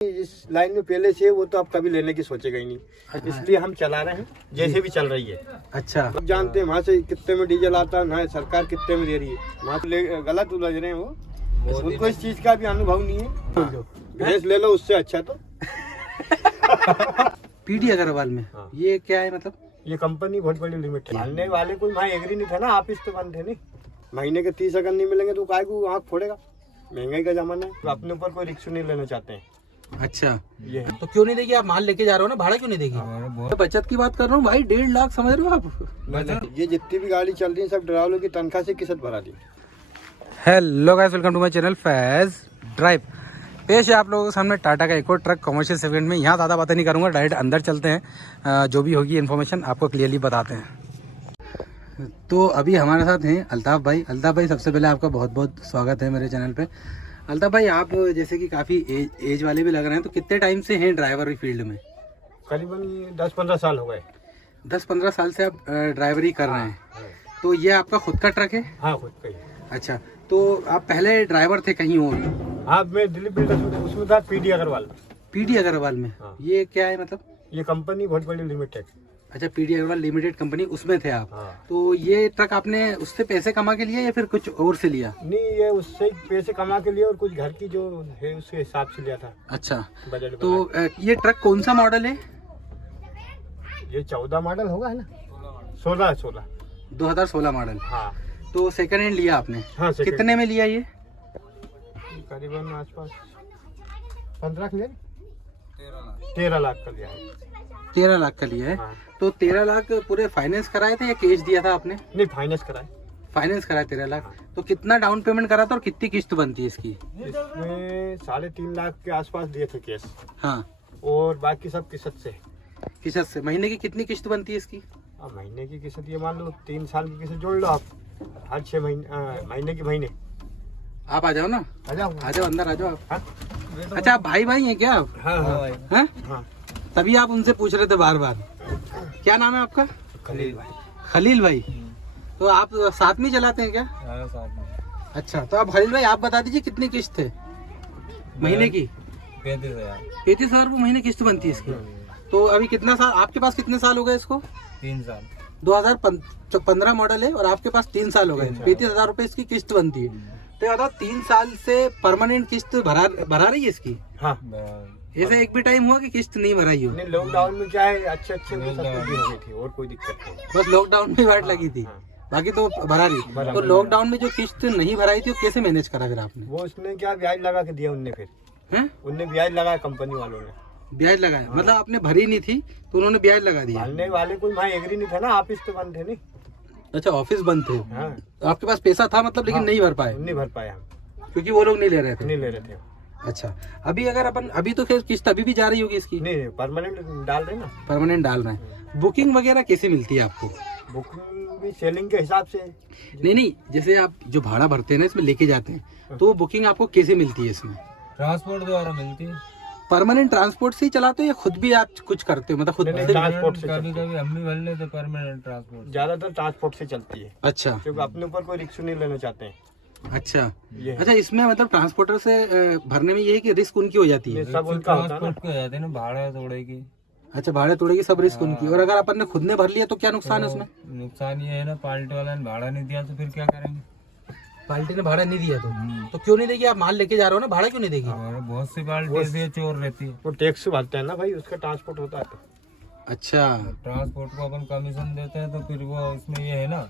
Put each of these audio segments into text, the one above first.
इस लाइन में पहले से है, वो तो आप कभी लेने की सोचेगा ही नहीं, इसलिए हम चला रहे हैं जैसे भी चल रही है। अच्छा, अब जानते हैं वहाँ से कितने में डीजल आता है, ना सरकार कितने में दे रही है, वहाँ से गलत उलझ रहे हैं वो, उनको इस चीज का भी अनुभव नहीं है। भैंस ले लो उससे अच्छा तो पीडी अग्रवाल में ये क्या है मतलब? ये कंपनी बहुत बड़ी लिमिट है, मानने वाले कोई वहाँ एग्री नहीं था ना, आप इस तो बंद थे नहीं, महीने के 30 अगर नहीं मिलेंगे तो काय को आँख फोड़ेगा, महंगाई का जमाना है, तो अपने ऊपर कोई रिक्स नहीं लेना चाहते हैं। अच्छा, ये तो क्यों नहीं देगी? आप माल लेके जा रहे हो ना, भाड़ा क्यों नहीं देगी? तो बचत की बात कर रहा हूँ भाई, 1.5 लाख समझ रहे हो आप? ये जितनी भी गाड़ी चल रही है सब ड्राइवरों की तनख्वाह से किस्त भरा दी। Hello guys, welcome to my channel Faiz drive. पेश है आप लोगों के सामने टाटा का एक और ट्रक कमर्शियल सेगमेंट में। यहाँ ज़्यादा बातें नहीं करूँगा, डायरेक्ट अंदर चलते हैं, जो भी होगी इन्फॉर्मेशन आपको क्लियरली बताते हैं। तो अभी हमारे साथ हैं अल्ताफ़ भाई। अल्ताफ़ भाई, सबसे पहले आपका बहुत बहुत स्वागत है मेरे चैनल पे। अल्ताफ़ भाई, आप जैसे कि काफ़ी एज वाले भी लग रहे हैं, तो कितने टाइम से हैं ड्राइवरी फील्ड में? करीबन 10-15 साल हो गए। 10-15 साल से आप ड्राइवरी कर रहे हैं। तो ये आपका खुद का ट्रक है? हाँ, खुद का ही। अच्छा, तो आप पहले ड्राइवर थे कहीं और? हाँ, मैं दिल्ली बिल्डर्स उसमें था, पीडी अग्रवाल। पीडी अग्रवाल में? हाँ। ये क्या है मतलब? ये कंपनी बहुत बड़ी लिमिटेड। अच्छा, पीडी अग्रवाल लिमिटेड कंपनी, उसमें थे आप? हाँ। तो ये ट्रक आपने उससे पैसे कमा के लिया या फिर कुछ और से लिया? नहीं, ये उससे ही पैसे कमा के लिए और कुछ घर की जो है उसके हिसाब से लिया था। अच्छा, बजट तो ये ट्रक कौन सा मॉडल है? ये 14 मॉडल होगा, है ना? 16 2016 मॉडल। हाँ। तो सेकंड हैंड लिया आपने? हाँ, second कितने में लिया ये? करीबन आसपास 15 लाख लिया, 13 लाख का लिया है। 13 लाख का लिया है। हाँ। तो 13 लाख पूरे फाइनेंस कराए थे या कैश दिया था आपने? नहीं, फाइनेंस कराए। फाइनेंस कराया 13 लाख। तो कितना डाउन पेमेंट करा था और कितनी किस्त बनती है इसकी? इसमें 3.5 लाख के आसपास दिए थे कैश। हाँ, और बाकी सब किस्त से। किस्त से। महीने की कितनी किस्त बनती है इसकी? अब महीने की किस्त ये मान लो 3 साल की किस्त जोड़ लो आप, हर 6 महीने की महीने। आप आ जाओ ना, आ जाओ, आ जाओ अंदर आ जाओ आप। हाँ? अच्छा, आप भाई भाई हैं क्या आप? हाँ, हाँ, हैं? हाँ। तभी आप उनसे पूछ रहे थे बार बार। क्या नाम है आपका? खलील भाई। खलील भाई। तो आप साथ में चलाते हैं क्या? हाँ, साथ में। अच्छा, तो आप खलील भाई आप बता दीजिए कितनी किस्त है महीने की? 35,000 रुपये महीने किस्त बनती है इसकी। तो अभी कितना साल आपके पास, कितने साल हो गए इसको? 3 साल। 2015 मॉडल है और आपके पास 3 साल हो गए। 35,000 रुपये इसकी किस्त बनती है। तो बताओ, 3 साल से परमानेंट किस्त भरा रही है इसकी? हाँ। ऐसे एक भी टाइम हुआ कि किस्त नहीं भराई हो? नहीं, लॉकडाउन में क्या है, अच्छे हो गई थी और कोई दिक्कत नहीं। बस लॉकडाउन में वाट लगी थी, बाकी तो भरा रही। तो लॉकडाउन में जो किस्त नहीं भराई थी वो कैसे मैनेज करा फिर आपने? वो उसने क्या ब्याज लगा के दिया उनने, फिर हैं? उनने ब्याज लगाया कंपनी वालों ने। ब्याज लगाया? मतलब आपने भरी नहीं थी तो उन्होंने ब्याज लगा दिया? मानने वाले कोई वहाँ एग्री नहीं था ना, ऑफिस तो बंद थे नहीं। अच्छा, ऑफिस बंद थे। हाँ। तो आपके पास पैसा था मतलब, लेकिन नहीं भर पाए? नहीं भर पाया हम, क्योंकि वो लोग नहीं ले रहे थे? नहीं ले रहे थे। अच्छा, अभी अगर अपन, अभी तो खैर किस्त अभी भी जा रही होगी इसकी? नहीं, परमानेंट डाल रहे ना। परमानेंट डाल रहे हैं। बुकिंग वगैरह कैसे मिलती है आपको? बुकिंग भी सेलिंग के हिसाब से। नहीं, जैसे आप जो भाड़ा भरते हैं ना इसमें लेके जाते हैं, तो बुकिंग आपको कैसे मिलती है इसमें? ट्रांसपोर्ट द्वारा मिलती है। परमानेंट ट्रांसपोर्ट से ही चलाते हो या खुद भी आप कुछ करते हो? मतलब खुद नहीं, से? ट्रांसपोर्ट से कभी कभी हम भी भर लेते परमानेंट ट्रांसपोर्ट। ज्यादातर ट्रांसपोर्ट से चलती है, अच्छा, क्योंकि अपने ऊपर कोई रिस्क नहीं लेना चाहते हैं। अच्छा। ये अच्छा, इसमें मतलब ट्रांसपोर्टर से भरने में ये है कि रिस्क उनकी हो जाती है? ये सब उनका होता है ना। ट्रांसपोर्ट को जाते हैं ना, भाड़ा तोड़ेगी। अच्छा, भाड़े तोड़ेगी, सब रिस्क उनकी। और अगर अपन ने खुद ने भर लिया तो क्या नुकसान है उसमें? नुकसान ये है ना, पार्टी वाला ने भाड़ा नहीं दिया तो फिर क्या करेंगे? पार्टी ने भाड़ा नहीं दिया तो क्यों नहीं देगी? आप माल लेके जा रहे हो ना, भाड़ा क्यों नहीं देगी? हमारे बहुत सी पार्टी ऐसी चोर रहती है। वो टैक्स भरते हैं ना भाई, उसका ट्रांसपोर्ट होता है। अच्छा, ट्रांसपोर्ट को अपन कमीशन देते हैं तो फिर वो इसमें ये है ना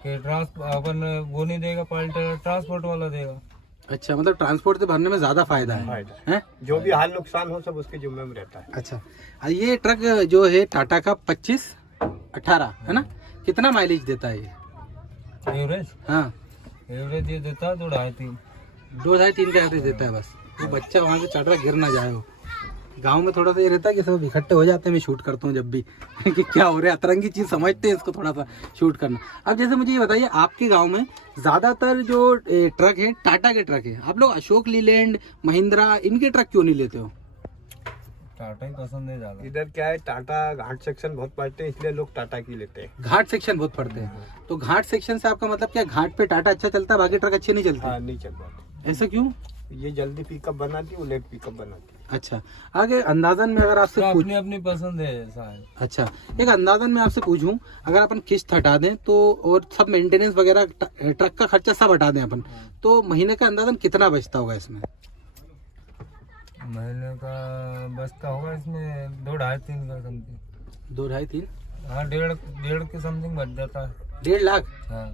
कि अपन वो नहीं देगा, पार्टी ट्रांसपोर्ट वाला देगा। अच्छा, मतलब ट्रांसपोर्ट से भरने में ज्यादा फायदा है? जो भी हाल नुकसान हो सब उसके जिम्मे में रहता है। अच्छा, ये ट्रक जो है टाटा का 2518 है ना, कितना माइलेज देता है ये? एवरेज? हाँ, एवरेज ये देता है 2-2.5-3। 2-2.5-3 का एवरेज देता है बस। वो बच्चा वहाँ से चढ़ रहा, गिर ना जाए वो। गांव में थोड़ा सा ये रहता है कि सब इकट्ठे हो जाते हैं, मैं शूट करता हूँ जब भी कि क्या हो रहा है, अतरंगी चीज़ समझते हैं इसको, थोड़ा सा शूट करना। अब जैसे मुझे ये बताइए, आपके गांव में ज़्यादातर जो ट्रक है टाटा के ट्रक है, आप लोग अशोक लीलैंड, महिंद्रा, इनके ट्रक क्यों नहीं लेते हो? टाटा ही पसंद है ज्यादा। इधर क्या है, टाटा घाट सेक्शन बहुत पड़ते हैं, इसलिए लोग टाटा की लेते हैं। घाट सेक्शन बहुत पड़ते हैं, तो घाट सेक्शन से आपका मतलब क्या, घाट पे टाटा अच्छा चलता है, बाकी ट्रक अच्छे नहीं चलते? हाँ, नहीं चल पाते। ऐसा क्यों? ये जल्दी पिकअप बनाती है, वो लेट पिकअप बनाती है। अच्छा, आगे अंदाजन में अगर आपसे पूछ अपनी अपनी पसंद है ऐसा है। अच्छा, एक अंदाजन में आपसे पूछूं, अगर अपन किस्त हटा दें तो और सब मेंटेनेंस वगैरह ट्रक का खर्चा सब हटा दें अपन, तो महीने का अंदाजन कितना बचता होगा इसमें? महीने का बचता होगा इसमें 2-2.5-3 का समथिंग। 2-2.5-3? हाँ, 1.5 के समथिंग बच जाता है। 1.5 लाख? हाँ,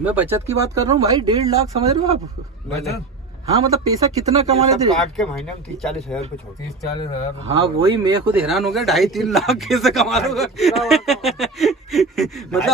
मैं बचत की बात कर रहा हूँ भाई, 1.5 लाख समझ रहे हो आप? बचत हाँ, मतलब पैसा कितना कमा ये सब लेते? काट के महीने में 30-40 हजार रुपए छोड़ते 30-40 हजार। हाँ, वही मैं खुद हैरान हो गया, 2.5-3 लाख कैसे कमा रहे हो? मतलब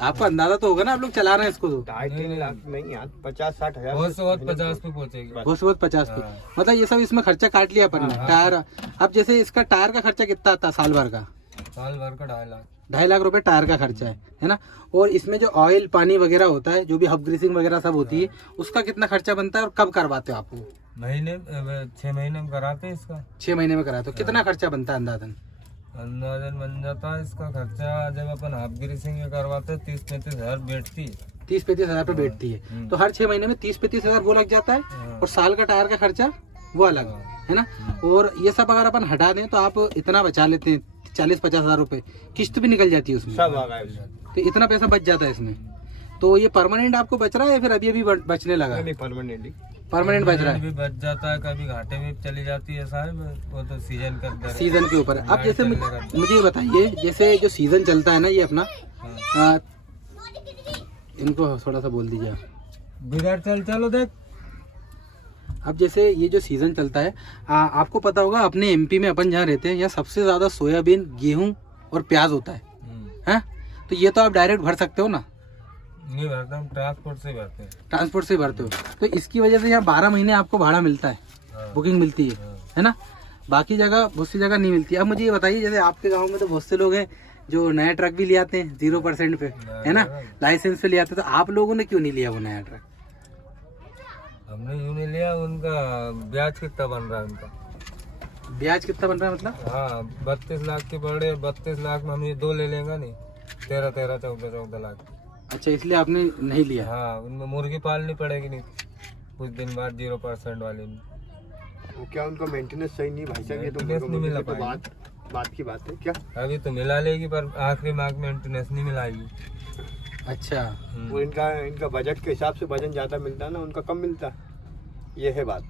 आपको अंदाजा तो होगा ना, आप लोग चला रहे हैं इसको तो। 2.5-3 लाख नहीं यार, 50-60 हजार। बहुत से बहुत 50 पे पहुंचेगी। बहुत से बहुत 50 पे। हाँ। मतलब ये सब इसमें खर्चा काट लिया अपन ने। हाँ, टायर, अब जैसे इसका टायर का खर्चा कितना आता है साल भर का? साल भर का 2.5 लाख। 2.5 लाख रुपए टायर का खर्चा है ना? और इसमें जो ऑयल पानी वगैरह होता है, जो भी हब ग्रीसिंग वगैरह सब होती है, उसका कितना खर्चा बनता है और कब करवाते हो आप वो? महीने 6 महीने में कराते हैं इसका। 6 महीने में कराते हो, कितना खर्चा बनता है अंदाजन? अंदाजन बन जाता है इसका खर्चा, जब अपन हाफ ग्रीसिंग करवाते हैं 30-35 हजार बैठती है। 30-35 हजार पे बैठती है, तो हर 6 महीने में 30-35 हजार वो लग जाता है, हाँ। और साल का टायर का खर्चा वो अलग है ना? और ये सब अगर अपन हटा दें तो आप इतना बचा लेते हैं, 40-50 हजार रुपए किस्त भी निकल जाती है उसमें, सब आ गए। तो इतना पैसा बच जाता है इसमें। तो ये परमानेंट आपको बच रहा है या फिर अभी अभी बचने लगा? नहीं, परमानेंटली परमानेंट बच रहा है, भी बच जाता है, कभी घाटे में चली जाती है साहब, वो तो सीजन का दर है। सीजन के ऊपर। अब जैसे मुझे ये बताइए, जैसे जो सीजन चलता है ना ये अपना, इनको थोड़ा सा बोल दीजिए आप। बिगड़ चलो देख। अब जैसे ये जो सीजन चलता है, आपको पता होगा अपने एमपी में अपन जहाँ रहते हैं, यहाँ सबसे ज्यादा सोयाबीन, गेहूं और प्याज होता है? तो ये तो आप डायरेक्ट भर सकते हो ना? नहीं भरता, हम ट्रांसपोर्ट से भरते हैं। ट्रांसपोर्ट से भरते हो, तो इसकी वजह से यहाँ 12 महीने आपको भाड़ा मिलता है, बुकिंग मिलती है ना? बाकी जगह बहुत सी जगह नहीं मिलती। अब मुझे ये बताइए, जैसे आपके गांव में तो बहुत से लोग हैं जो नया ट्रक भी ले आते हैं 0% पे, है ना, लाइसेंस पे ले आते हैं, तो आप लोगों ने क्यों नहीं लिया वो नया ट्रक? हमने यूं नहीं लिया, उनका ब्याज कितना बन रहा है उनका। ब्याज कितना बन रहा है मतलब? हाँ, 32 लाख के बड़े, 32 लाख में हम ये 2 ले लेंगे नहीं, 13-13, 14-14 लाख। अच्छा, इसलिए आपने नहीं लिया? हाँ, उनमें मुर्गी पालनी पड़ेगी नहीं कुछ दिन बाद 0% वाली में। वो क्या उनका मेंटेनेंस सही नहीं भाई साहब, ये तो Maintenance नहीं मिला तो बात की बात है क्या? अभी तो मिला लेगी, पर आखिरी माह में मेंटेनेंस नहीं मिलाएगी। अच्छा, वो इनका बजट के हिसाब से वजन ज्यादा मिलता है ना, उनका कम मिलता है, ये है बात।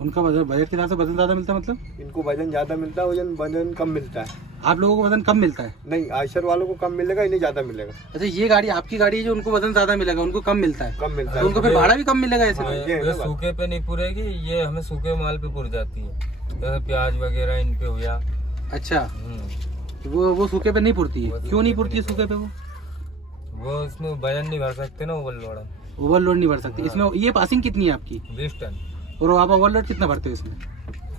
उनका बजट के हिसाब से वजन ज्यादा मिलता है मतलब? इनको वजन ज्यादा मिलता है, वजन कम मिलता है। आप लोगों को वजन कम मिलता है? नहीं, आयशर वालों को कम मिलेगा, इन्हें ज्यादा मिलेगा। अच्छा, ये गाड़ी आपकी गाड़ी है जो उनको वजन ज्यादा मिलेगा, उनको कम मिलता है? कम मिलता तो है, उनको फिर भाड़ा भी कम मिलेगा ऐसे? हाँ, ये है ये ना बात। सूखे पे नहीं पूरेगी, ये हमें सूखे माल पे पुर जाती है, जैसे प्याज वगैरह इन पे हुआ। अच्छा, वो सूखे पे नहीं पुरती है? क्यों नहीं पुरती है सूखे पे? वो इसमें वजन नहीं भर सकते ना, ओवरलोड नहीं भर सकती इसमें। ये पासिंग कितनी है आपकी? 20 टन। और आप ओवरलोड कितना भरते हो इसमें?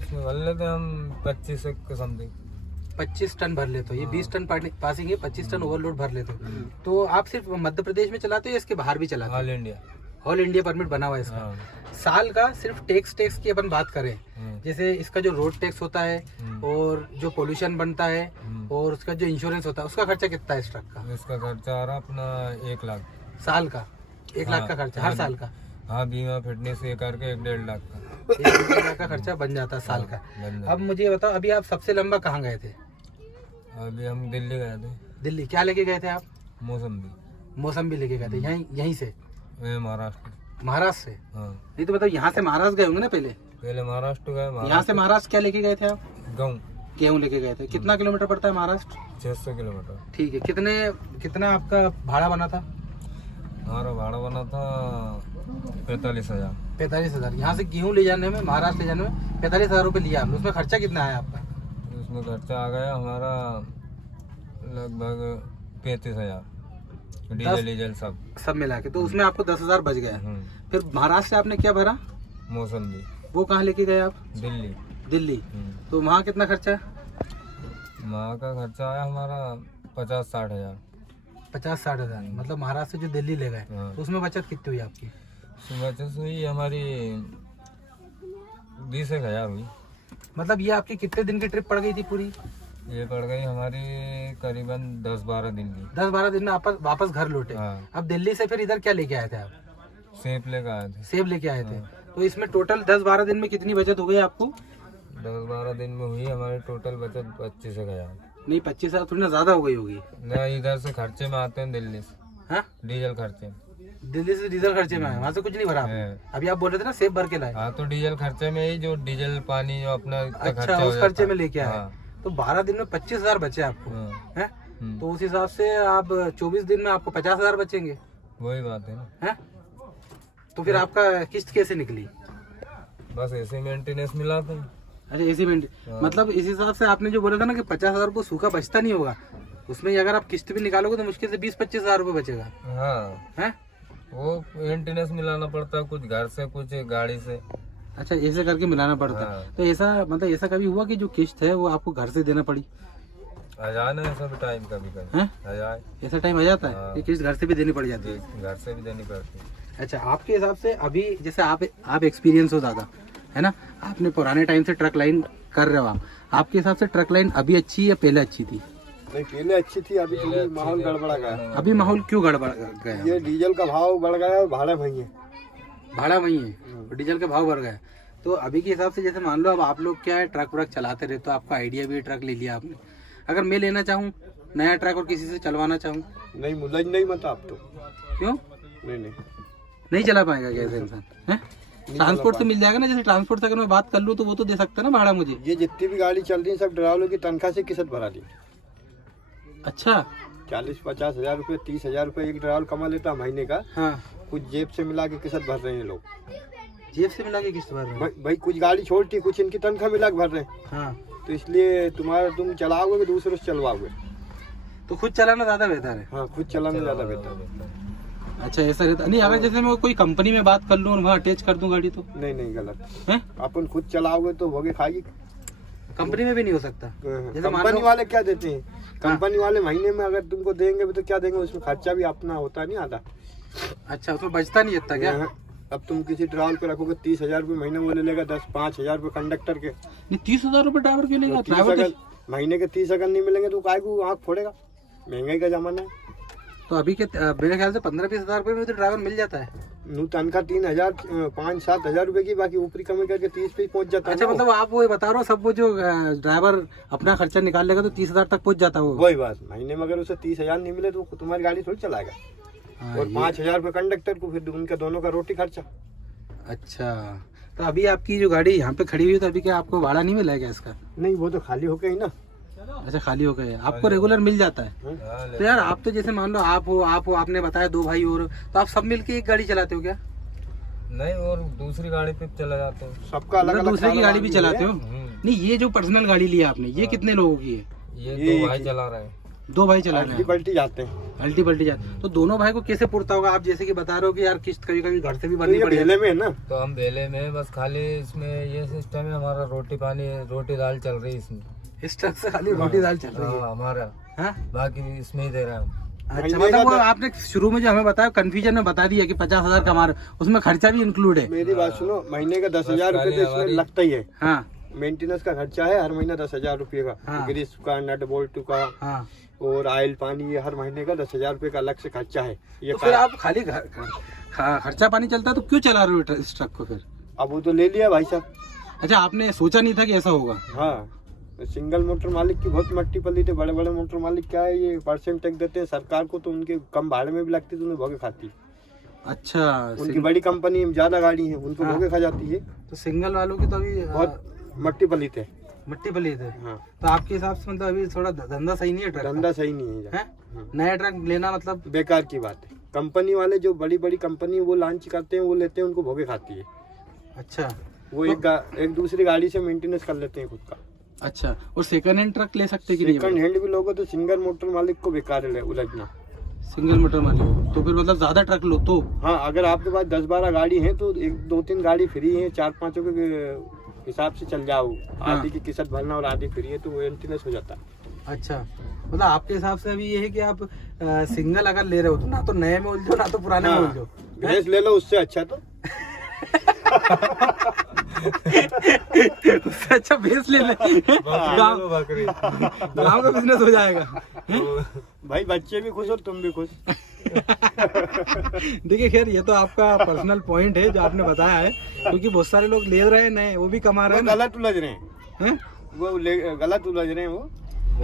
इसमें भर लेते हैं हम 25 के समथिंग। 25 टन भर लेते हो? ये 20 टन पासिंग है, 25 टन ओवरलोड भर लेते हो। तो आप सिर्फ मध्य प्रदेश में चलाते हो या इसके बाहर भी चलाते हो? All India. All India permit बना हुआ है इसका। हाँ। साल का सिर्फ टैक्स की अपन बात करें, जैसे इसका जो रोड टैक्स होता है और जो पोल्यूशन बनता है और उसका जो इंश्योरेंस होता है, उसका खर्चा कितना है इस ट्रक का? इसका खर्चा आ रहा अपना 1 लाख साल का? 1 लाख का खर्चा हर साल का? हाँ, बीमा फिटनेस ये करके 1.5 लाख का। 1 लाख का खर्चा बन जाता है साल का। अब मुझे ये बताओ, अभी आप सबसे लंबा कहाँ गए थे? अभी हम दिल्ली गए थे। दिल्ली क्या लेके गए थे आप? मौसम्बी लेके गए थे? यहीं से? महाराष्ट्र से? हाँ। नहीं तो मतलब यहाँ से महाराष्ट्र गए होंगे ना पहले महाराष्ट्र गए। यहाँ से महाराष्ट्र क्या लेके गए थे आप? गेहूँ लेके गए थे। कितना किलोमीटर पड़ता है महाराष्ट्र? 600 किलोमीटर। ठीक है, कितना आपका भाड़ा बना था? हमारा भाड़ा बना था 45,000। 45,000। यहाँ से गेहूँ ले जाने में, महाराष्ट्र ले जाने में 45,000 रुपये लिया आपने। उसमें खर्चा कितना आया आपका? उसमें खर्चा आ गया हमारा लगभग 35,000, डीजल सब मिला के। तो उसमें आपको 10,000 बच गया। फिर महाराष्ट्र से आपने क्या भरा? मौसम्बी। वो कहाँ लेके गए आप? दिल्ली। तो वहाँ कितना खर्चा? वहाँ का खर्चा आया हमारा 50-60 हजार। 50-60 हजार। मतलब महाराष्ट्र से जो दिल्ली ले गए, तो उसमें बचत कितनी हुई आपकी? बचत हुई हमारी 20,000 हुई। मतलब ये आपकी कितने दिन की ट्रिप पड़ गई थी पूरी? ये पड़ गई हमारी करीबन 10-12 दिन की। 10-12 दिन में वापस घर लौटे। अब दिल्ली से फिर इधर क्या लेके आए थे आप? सेब लेके आए थे। सेब लेके आए थे। तो इसमें टोटल 10-12 दिन में कितनी बचत हो गई आपको? 10-12 दिन में हुई हमारी टोटल बचत 25,000। नहीं 25,000 थोड़ी ना ज्यादा हो गई होगी। नहीं, इधर से खर्चे में आते हैं दिल्ली से। हाँ, डीजल खर्चे। दिल्ली से डीजल खर्चे में आए, वहाँ से कुछ नहीं भरा आपने? है। अभी आप बोल रहे थे ना सेब भर के लाए। हाँ, तो डीजल खर्चे में ही जो डीजल पानी जो अपना इतना अच्छा, खर्चा हो उस जाता खर्चे है। में लेके आए। हाँ। तो 12 दिन में 25,000 बचे आपको, हाँ। हैं? तो उस हिसाब से आप 24 दिन में आपको 50,000 बचेंगे, वही बात है ना। हैं? तो फिर आपका किस्त कैसे निकली? बस ऐसे मेंटेनेंस मिला था। अच्छा, एसी में मतलब इस हिसाब से आपने जो बोला था ना कि 50,000 रुपये सूखा बचता नहीं होगा, उसमें अगर आप किस्त भी निकालोगे तो मुश्किल से 20-25,000 रुपये बचेगा, हाँ, हैं? वो मेंटेनेंस मिलाना पड़ता है, कुछ घर से कुछ गाड़ी से। अच्छा, ऐसे करके मिलाना पड़ता है। हाँ। तो ऐसा मतलब ऐसा कभी हुआ कि जो किस्त है वो आपको घर से देना पड़ी? आ जाए ना ऐसा भी टाइम कभी कभी हैं? आ जाए, ऐसा टाइम आ जाता है हाँ। कि किस्त घर से भी देनी पड़ जाती है? घर से भी देनी पड़ती है। अच्छा, आपके हिसाब से अभी जैसे आप एक्सपीरियंस हो ज़्यादा, है ना, आपने पुराने टाइम से ट्रक लाइन कर रहे हो आपके हिसाब से ट्रक लाइन अभी अच्छी या पहले अच्छी थी? नहीं, पहले अच्छी थी, अभी थोड़ी माहौल गड़बड़ा गया है। अभी माहौल क्यों गड़बड़ गया? ये डीजल का भाव बढ़ गया और भाड़ा महंगी है। भाड़ा वही है और डीजल का भाव बढ़ गया है। तो अभी के हिसाब से जैसे मान लो अब आप लोग क्या है ट्रक व्रक चलाते रहे, तो आपका आइडिया भी है, ट्रक ले लिया आपने। अगर मैं लेना चाहूँ नया ट्रक और किसी से चलवाना चाहूँ? नहीं, मुलझ नहीं मत आप तो। क्यों नहीं नहीं चला पाएगा कैसे इंसान? है ट्रांसपोर्ट तो मिल जाएगा ना, जैसे ट्रांसपोर्ट से अगर मैं बात कर लूँ तो वो तो दे सकता है ना भाड़ा मुझे। ये जितनी भी गाड़ी चल रही है सब ड्राइवरों की तनख्वाह से किस्त भरा दी। अच्छा, 40-50 हजार रुपये, 30,000 रुपये एक ड्राइवर कमा लेता महीने का। हाँ, कुछ जेब से मिला के किस्त भर रहे हैं लोग। जेब से मिला के किस्त भर रहे हैं? भाई कुछ गाड़ी छोड़ती, कुछ इनकी तनख्वाह मिला के भर रहे हैं। हाँ, तो इसलिए तुम चलाओगे कि दूसरों से चलवाओगे? तो खुद चलाना ज्यादा बेहतर है। हाँ, खुद चलाना ज्यादा बेहतर है। अच्छा, ऐसा रहता नहीं? अगर जैसे मैं कोई कंपनी में बात कर लूँ और वहाँ अटैच कर दूँ गाड़ी तो? नहीं, गलत हैं? अपन खुद चलाओगे तो भोगे खाएगी। कंपनी में भी नहीं हो सकता। जैसे मान कंपनी लो वाले क्या देते हैं? कंपनी वाले महीने में अगर तुमको देंगे भी तो क्या देंगे, उसमें खर्चा भी अपना होता नहीं आधा। अच्छा, उसमें बचता नहीं इतना क्या? अब तुम किसी ड्राइवर पे रखोगे 30,000 रुपये महीने, वो ले लेगा 10-5,000 रुपये कंडक्टर के। नहीं, 30,000 रुपये ड्राइवर क्यों लेगा? 30 ड्राइवर अगर महीने के 30 अगर नहीं मिलेंगे तो काय को आँख फोड़ेगा? महंगाई का जमाना है। तो अभी के मेरे ख्याल से 15-20,000 रुपये में तो ड्राइवर मिल जाता है। नू तनख्वाह 3,000 5-7 हजार रुपए की, बाकी ऊपरी कमी करके 30 पे पहुंच जाता है। अच्छा, ना मतलब आप वो बता रहे हो सब वो जो ड्राइवर अपना खर्चा निकाल लेगा तो 30,000 तक पहुंच जाता है वो? वही बात, महीने में अगर उसे 30,000 नहीं मिले तो तुम्हारी गाड़ी थोड़ी चलाएगा। हाँ, और 5,000 रुपये कंडक्टर को, फिर उनका दोनों का रोटी खर्चा। अच्छा, तो अभी आपकी जो गाड़ी यहाँ पे खड़ी हुई है तो अभी क्या आपको भाड़ा नहीं मिला है क्या इसका? नहीं, वो तो खाली हो गई ना। अच्छा, खाली हो गए, आपको रेगुलर मिल जाता है? तो यार आप तो जैसे मान लो आप हो आपने बताया 2 भाई और, तो आप सब मिलके एक गाड़ी चलाते हो क्या? नहीं, और दूसरी गाड़ी पे चले जाते हैं। सबका अलग मतलब अलग दूसरे की गाड़ी भी चलाते हो? हम्म। नहीं, ये जो पर्सनल गाड़ी लिया आपने ये कितने लोगों की है? ये ये 2 भाई चला रहे हैं। 2 भाई चला रहे हैं? पलटी जाते हैं। अल्टी पल्टी जाते, तो दोनों भाई को कैसे पुरता होगा? आप जैसे कि बता रहे हो कि यार किस्त कभी कभी घर से भी तो भरनी ये पड़ेगी। ढेले में है ना। तो हम बेले में बस खाली इसमें ये सिस्टम है हमारा, रोटी पानी रोटी दाल चल रही है इसमें। इस ट्रक से खाली रोटी दाल चल रही है? हाँ, हमारा, हाँ? बाकी इसमें ही दे रहे हैं हम। अच्छा, महीने का मतलब वो तो- आपने शुरू में जो हमें बताया कन्फ्यूजन में बता दिया कि 50,000 कमा रहे, उसमें खर्चा भी इंक्लूड है? मेरी बात सुनो, महीने का 10,000 रुपये तो इसमें लगता ही है। हाँ, मेंटेनेंस का खर्चा है हर महीना 10,000 रुपये का। हाँ। ग्रीस का, नट बोल्ट का हाँ। और ऑयल पानी, ये हर महीने का 10,000 रुपये का अलग से खर्चा है। ये तो फिर आप खाली खर्चा पानी चलता है तो क्यों चला रहे हो इस ट्रक को फिर? अब वो तो ले लिया भाई साहब। अच्छा, आपने सोचा नहीं था कि ऐसा होगा? हाँ, सिंगल मोटर मालिक की बहुत मट्टी पली थी। बड़े बड़े मोटर मालिक क्या है, ये परसेंट टैक्स देते हैं सरकार को, तो उनके कम भाड़े में भी लगती है तो उन्हें भोगे खाती है। अच्छा, उनकी बड़ी कंपनी में ज्यादा गाड़ी है, उनको हाँ। भोगे खा जाती है। तो सिंगल वालों की तो अभी बहुत मट्टी पली थे। मिट्टी पली थे। हाँ, तो आपके हिसाब से मतलब अभी थोड़ा धंधा सही नहीं है ट्रक का? धंधा सही नहीं है, हैं? नया ट्रक लेना मतलब बेकार की बात है। कंपनी वाले जो बड़ी बड़ी कंपनी वो लॉन्च करते हैं, वो लेते हैं, उनको भोगे खाती है। अच्छा, वो एक दूसरी गाड़ी से मेंटेनेंस कर लेते हैं खुद का। अच्छा, और सेकंड हैंड ट्रक ले सकते कि नहीं? सेकंड हैंड भी लोगों तो सिंगल मोटर मालिक को बेकार है उलझना। सिंगल मोटर मालिक तो फिर मतलब ज्यादा ट्रक लो तो? हाँ, अगर आपके पास 10-12 गाड़ी है तो 1-2-3 गाड़ी फ्री है, 4-5 के हिसाब से चल जाओ। हाँ। आधी की किस्त भरना और आधी फ्री है तो मेंटेनेंस हो जाता है। अच्छा, मतलब आपके हिसाब से अभी ये है कि आप सिंगल अगर ले रहे हो तो ना तो नए में उलझो ना तो पुराने में उलझो। भैंस ले लो, उससे अच्छा तो उससे अच्छा भैंस ले ले, बकरी गाँव का बिजनेस हो जाएगा। भाई बच्चे भी खुश और तुम भी खुश। देखिए खैर ये तो आपका पर्सनल पॉइंट है जो आपने बताया है, क्योंकि बहुत सारे लोग ले रहे हैं नए, वो भी कमा रहे हैं ना। गलत उलझ रहे हैं, वो गलत उलझ रहे हैं, वो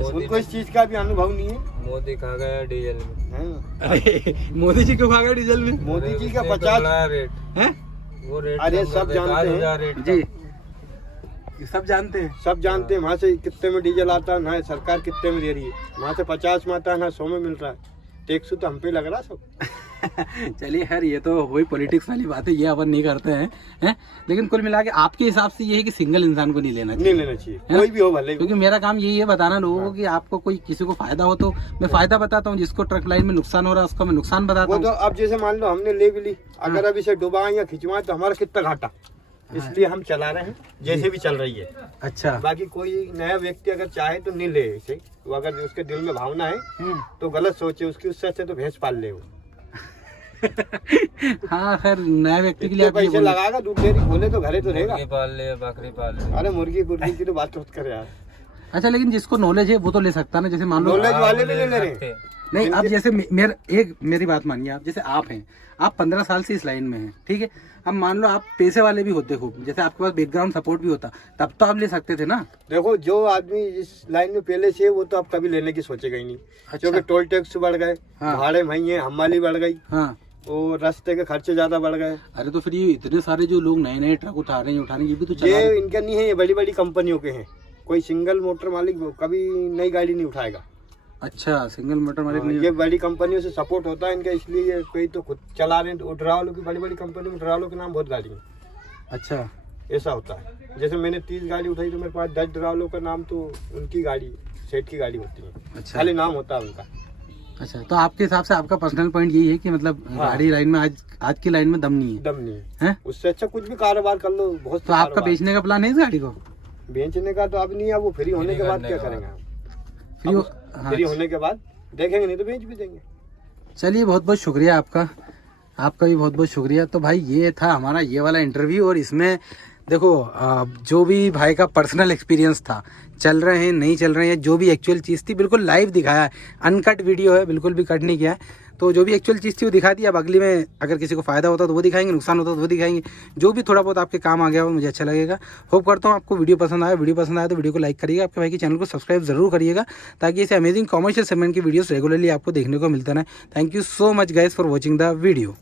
उनको इस चीज का भी अनुभव नहीं है। मोदी खा गया डीजल में। अरे मोदी जी क्यों खा गए डीजल में? मोदी जी का उसने तो 50 बढ़ाया रेट हैं? वो रेट अरे कम सब कर जानते देता, हैं। 1000 रेट जी कम। सब जानते हैं। सब जानते हैं वहाँ से कितने में डीजल आता है, ना सरकार कितने में दे रही है। वहाँ से 50 में आता है, ना 100 में मिल रहा है। टैक्स तो हम पे लग रहा है सब। चलिए खैर ये तो वही पॉलिटिक्स वाली बात है, ये अपन नहीं करते हैं। लेकिन कुल मिला के आपके हिसाब से ये है कि सिंगल इंसान को नहीं लेना चाहिए। नहीं लेना चाहिए, कोई भी हो भले। क्योंकि मेरा काम यही है बताना लोगों को कि आपको कोई किसी को फायदा हो तो मैं फायदा बताता हूँ, जिसको ट्रक लाइन में नुकसान हो रहा है उसका मैं नुकसान बताता वो हूँ। तो अब जैसे मान लो हमने ले भी ली, अगर अब इसे डुबाएं या खिंचवाएं तो हमारा कितना घाटा, इसलिए हम चला रहे हैं जैसे भी चल रही है। अच्छा बाकी कोई नया व्यक्ति अगर चाहे तो नहीं ले इसे, वो अगर उसके दिल में भावना है तो गलत सोचे उसकी, उससे अच्छे तो भैंस पाल ले वो। हाँ खैर नया व्यक्ति के लिए इतने आप ये पैसे बोल- लगाएगा, दूध डेयरी खोले तो घरे तो रहेगा। मुर्गी पाल ले, बकरी पाल ले। अरे मुर्गी गुर्गी की तो बात मत करे यार। अच्छा लेकिन जिसको नॉलेज है वो तो ले सकता है ना, जैसे मान लो नॉलेज वाले हाँ, भी ले रहे सकते हैं। हैं। नहीं अब जैसे मेरी बात मानिए, आप जैसे आप हैं, आप 15 साल से इस लाइन में हैं, ठीक है। अब मान लो आप पैसे वाले भी होते खूब, जैसे आपके पास बैकग्राउंड सपोर्ट भी होता, तब तो आप ले सकते थे ना। देखो जो आदमी इस लाइन में पहले से है वो तो अब कभी लेने की सोचेगा ही नहीं। अच्छा। क्योंकि टोल टैक्स बढ़ गए, हाँ। भाड़े महंगे, हमाली बढ़ गई, हाँ और रास्ते के खर्चे ज्यादा बढ़ गए। अरे तो फिर ये इतने सारे जो लोग नए नए ट्रक उठा रहे हैं ये भी तो चला रहे हैं। ये इनका नहीं है, ये बड़ी बड़ी कंपनियों के हैं। कोई सिंगल मोटर मालिक कभी नई गाड़ी नहीं उठाएगा। अच्छा सिंगल मोटर मालिक हाँ, नहीं ये बड़ी कंपनियों से सपोर्ट होता है इनका, इसलिए ये कोई तो खुद चला रहे हैं। तो ड्राइवरों की बड़ी बड़ी कंपनी में ड्राइवरों के नाम बहुत गाड़ी है, अच्छा ऐसा होता है। जैसे मैंने 30 गाड़ी उठाई तो मेरे पास 10 ड्राइवरों का नाम तो उनकी गाड़ी, सेठ की गाड़ी होती है, अच्छा खाली नाम होता है उनका। अच्छा तो आपके हिसाब से आपका पर्सनल पॉइंट यही है कि मतलब हाँ। गाड़ी लाइन में आज की लाइन में दम नहीं है, दम नहीं है। हैं? उससे अच्छा कुछ भी कारोबार कर लो, बहुत तो आपका बेचने का प्लान है इस गाड़ी को? बेचने का तो अब नहीं है, वो फ्री होने के बाद क्या करेंगे हम? फ्री हो- हाँ, फ्री होने के बाद देखेंगे, नहीं तो बेच भी देंगे। चलिए बहुत बहुत शुक्रिया आपका भी बहुत बहुत शुक्रिया। तो भाई ये था हमारा ये वाला इंटरव्यू, और इसमें देखो जो भी भाई का पर्सनल एक्सपीरियंस था, चल रहे हैं नहीं चल रहे हैं, जो भी एक्चुअल चीज़ थी बिल्कुल लाइव दिखाया है, अनकट वीडियो है, बिल्कुल भी कट नहीं किया है। तो जो भी एक्चुअल चीज़ थी वो दिखा दी। अब अगली में अगर किसी को फायदा होता तो वो दिखाएंगे, नुकसान होता तो वो दिखाएंगे। जो भी थोड़ा बहुत आपके काम आ गया वो मुझे अच्छा लगेगा। होप करता हूँ आपको वीडियो पसंद आया तो वीडियो को लाइक करिएगा, आपके भाई के चैनल को सब्सक्राइब जरूर करिएगा, ताकि ऐसे अमेजिंग कॉमर्शियल सेगमेंट की वीडियोस रेगुलरली आपको देखने को मिलता रहे। Thank you so much guys for watching the video.